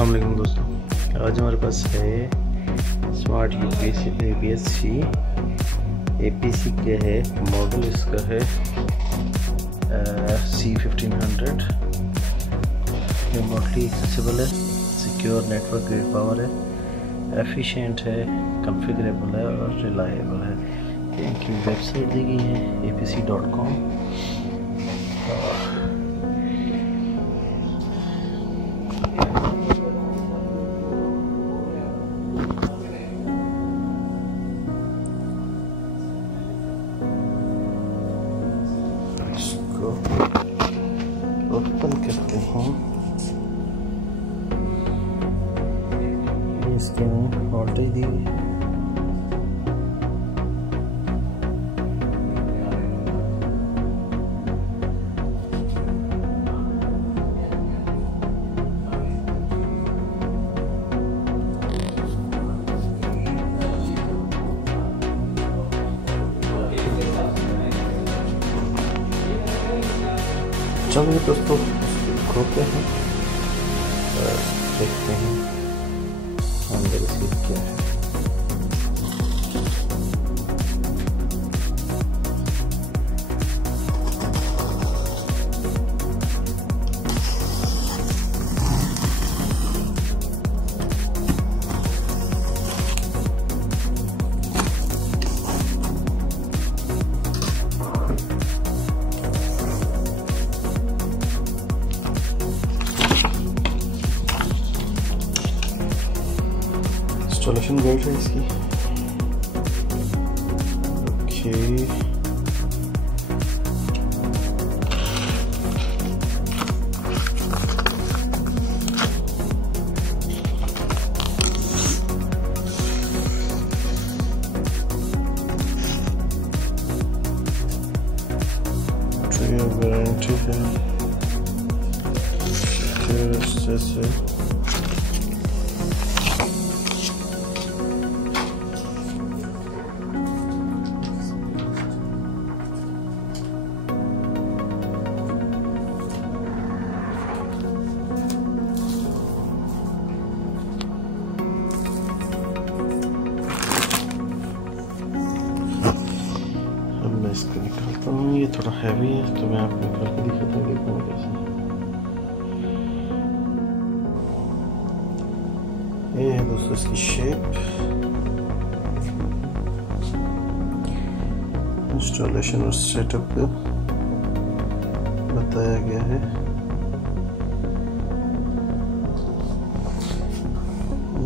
अस्सलाम वालेकुम दोस्तों, आज हमारे पास है स्मार्ट APS-C APC के है मॉडल। इसका है C1500। रिमोटली एक्सेसिबल है, सिक्योर नेटवर्क ग्रेड पावर है, एफिशिएंट है, कॉन्फ़िगरेबल है और रिलायबल है। इनकी वेबसाइट दी गई है apc.com। इसको ओपन करते हैं। इसके में वोल्टेज दी गई है। चलिए दोस्तों, खोलते हैं और देखते हैं अंदर इसकी क्या है। इंस्टॉलेशन गाइड है इसकी। ओके, वारंटी है, जैसे मैं इसको निकालता हूँ। ये थोड़ा हैवी है तो मैं आपको करके दिखाता हूँ कि कैसे। ये है दोस्तों इसकी शेप। इंस्टॉलेशन और सेटअप बताया गया है।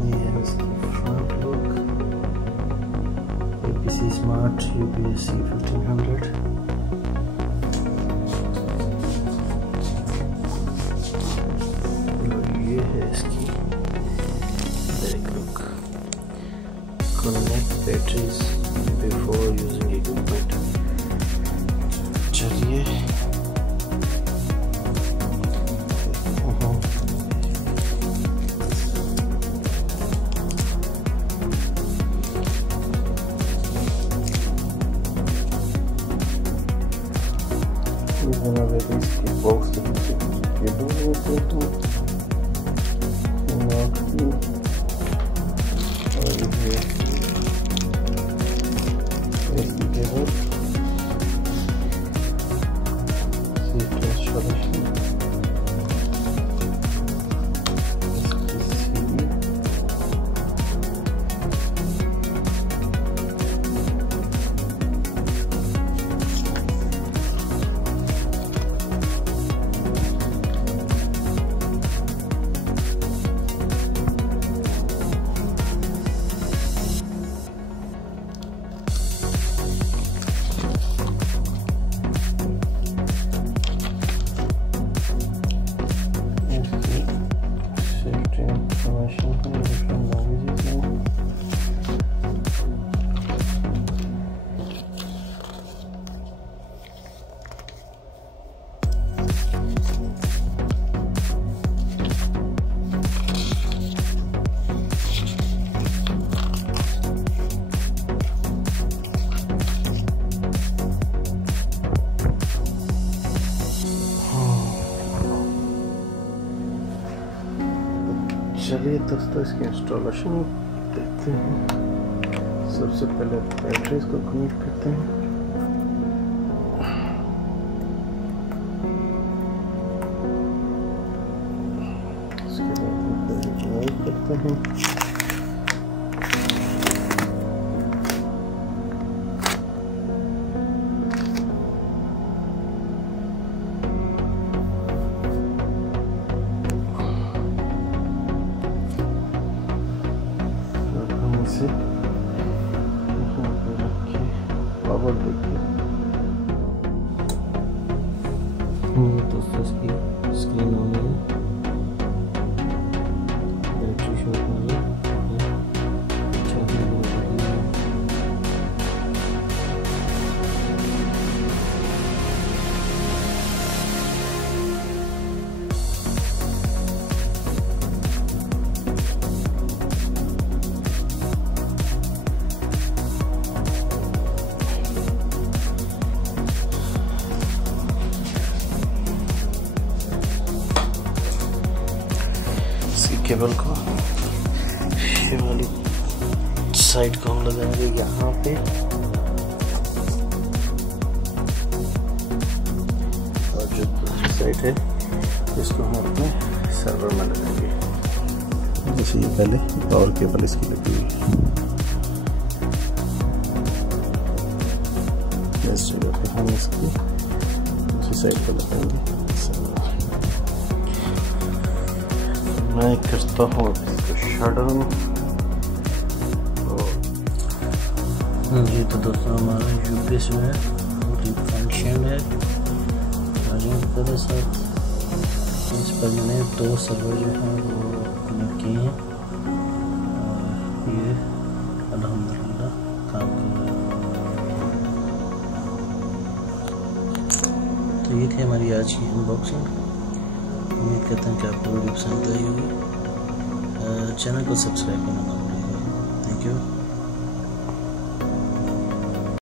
ये है इसकी front look. APC smart APS-C 1500। ये है इसकी back look. Connect batteries before using equipment. चलिए इसकी बॉक्स और ये चलिए दोस्तों इसकी इंस्टॉलेशन देखते हैं। सबसे पहले बैटरीज को कनेक्ट करते हैं। इसके बाद कनेक्ट करते हैं। से यहाँ पे रखिए, पावर देखिए। दोस्तों इसकी स्क्रीन ऑन है, बैटरी शो हो रही है। केबल को ये वाली साइड को हम लगाएंगे यहाँ पे, और जो दूसरी साइड है इसको हम अपने सर्वर में लगाएंगे। जैसे ये पहले पावर केबल इसकी लगी हुई है, इस जगह पे हम इसकी दूसरी साइड पर लगाएंगे। मैं करता हूँ इसको शट डाउन। जी तो दोस्तों हमारा यूपीएस में पूरी फंक्शन है। मेरे साथ इस पर मैंने 2 सर्वर जो हैं वो कनेक्ट किए हैं और ये अल्हम्दुलिल्लाह काम कर रहा है। तो ये थी हमारी आज की अनबॉक्सिंग। उम्मीद करते हैं कि आपको वीडियो पसंद आई होगी। चैनल को सब्सक्राइब करना ना भूलिएगा। Thank you.